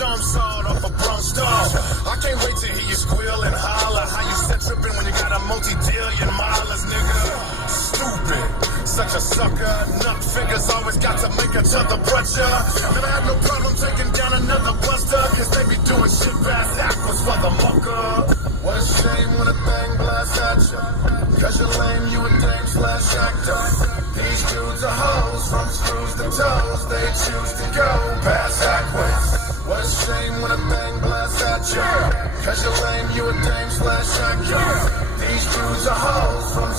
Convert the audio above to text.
dumb sawed off a Bronx dog. I can't wait to hear you squeal and holler. How you set tripping when you got a multi-billion milers, nigga? Stupid. Such a sucker. Nut fingers always got to make each other bruncher. Never had no problem taking down another buster, cause they be doing shit fast backwards for the mucker. What a shame when a thing blasts at you, cause you're lame, you a dame slash actor. These dudes are hoes, from screws to toes, they choose to go past backwards. What a shame when a thing blasts at you, cause you're lame, you a dame slash actor. These dudes are hoes, from